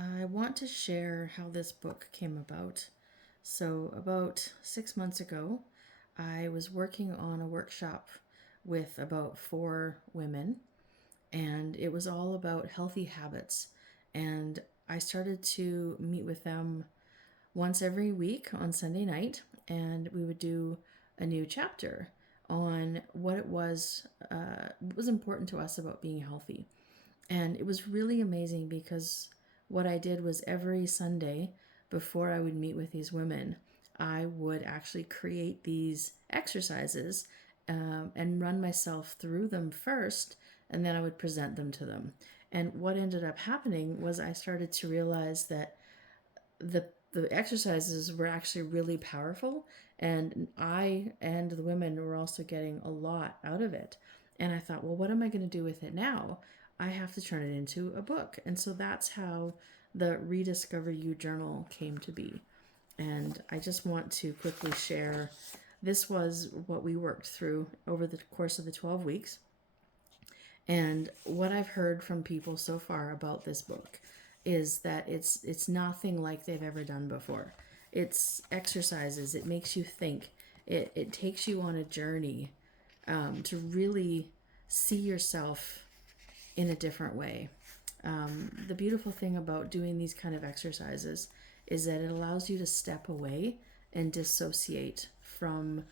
I want to share how this book came about. So, about 6 months ago, I was working on a workshop with about 4 women, and it was all about healthy habits. And I started to meet with them once every week on Sunday night, and we would do a new chapter on what was important to us about being healthy. And it was really amazing because what I did was every Sunday before I would meet with these women, I would actually create these exercises and run myself through them first, and then I would present them to them. And what ended up happening was I started to realize that the exercises were actually really powerful, and I and the women were also getting a lot out of it. And I thought, well, what am I going to do with it now? I have to turn it into a book. And so that's how the Rediscover You Journal came to be. And I just want to quickly share, this was what we worked through over the course of the 12 weeks. And what I've heard from people so far about this book is that it's nothing like they've ever done before. It's exercises. It makes you think. It takes you on a journey to really see yourself in a different way. The beautiful thing about doing these kind of exercises is that it allows you to step away and dissociate from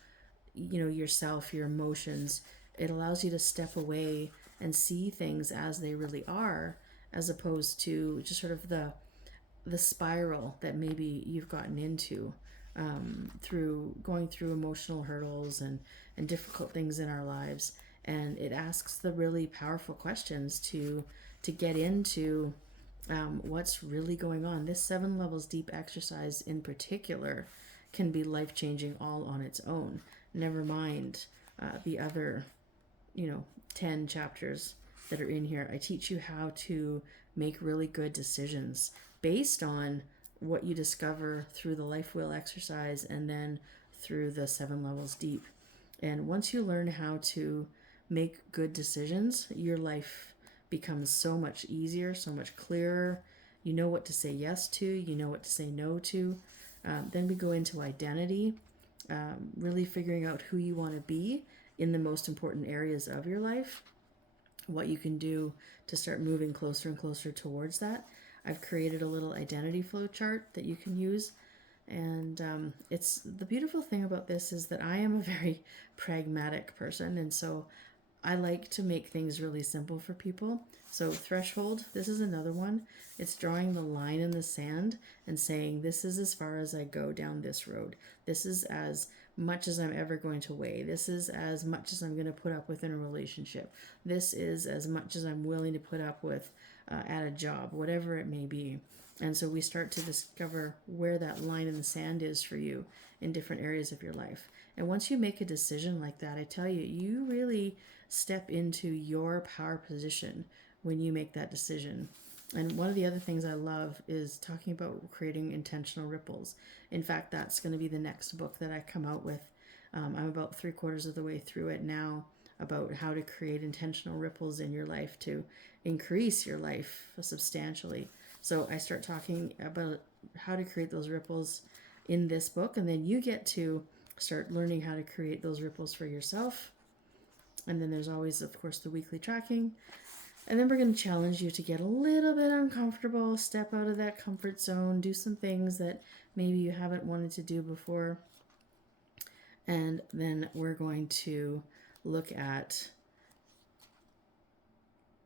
yourself, your emotions. It allows you to step away and see things as they really are, as opposed to just sort of the spiral that maybe you've gotten into through going through emotional hurdles and difficult things in our lives. And it asks the really powerful questions to get into what's really going on. This 7 levels deep exercise in particular can be life-changing all on its own. Never mind the other 10 chapters that are in here. I teach you how to make really good decisions based on what you discover through the life wheel exercise and then through the 7 levels deep. And once you learn how to make good decisions, your life becomes so much easier, so much clearer. You know what to say yes to, you know what to say no to. Then we go into identity, really figuring out who you want to be in the most important areas of your life, what you can do to start moving closer and closer towards that. I've created a little identity flow chart that you can use. And it's the beautiful thing about this is that I am a very pragmatic person, and so I like to make things really simple for people. So threshold, this is another one. It's drawing the line in the sand and saying, this is as far as I go down this road. This is as much as I'm ever going to weigh. This is as much as I'm going to put up with in a relationship. This is as much as I'm willing to put up with at a job, whatever it may be. And so we start to discover where that line in the sand is for you in different areas of your life. And once you make a decision like that, I tell you, you really step into your power position when you make that decision. And one of the other things I love is talking about creating intentional ripples. In fact, that's going to be the next book that I come out with. I'm about 3/4 of the way through it now, about how to create intentional ripples in your life to increase your life substantially. So I start talking about how to create those ripples in this book, and then you get to start learning how to create those ripples for yourself. And then there's always, of course, the weekly tracking. And then we're going to challenge you to get a little bit uncomfortable, step out of that comfort zone, do some things that maybe you haven't wanted to do before. And then we're going to look at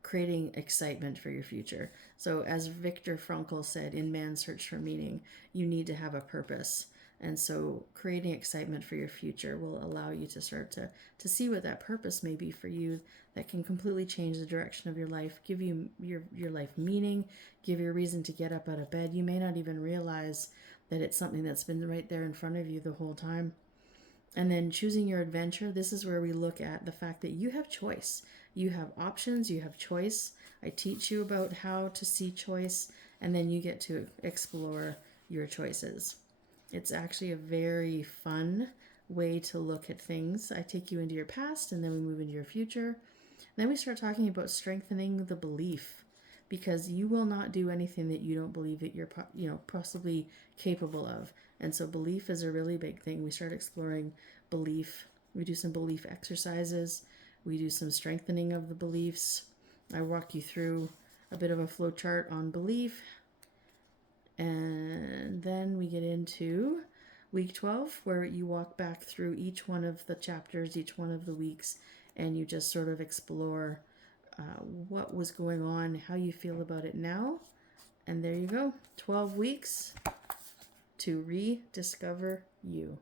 creating excitement for your future. So as Viktor Frankl said in Man's Search for Meaning, you need to have a purpose. And so creating excitement for your future will allow you to start to see what that purpose may be for you that can completely change the direction of your life, give you your life meaning, give you a reason to get up out of bed. You may not even realize that it's something that's been right there in front of you the whole time. And then choosing your adventure, this is where we look at the fact that you have choice. You have options, you have choice. I teach you about how to see choice, and then you get to explore your choices. It's actually a very fun way to look at things. I take you into your past, and then we move into your future. Then we start talking about strengthening the belief, because you will not do anything that you don't believe that you're possibly capable of. And so belief is a really big thing. We start exploring belief. We do some belief exercises. We do some strengthening of the beliefs. I walk you through a bit of a flow chart on belief. And then we get into week 12, where you walk back through each one of the chapters, each one of the weeks, and you just sort of explore what was going on, how you feel about it now. And there you go, 12 weeks to rediscover you.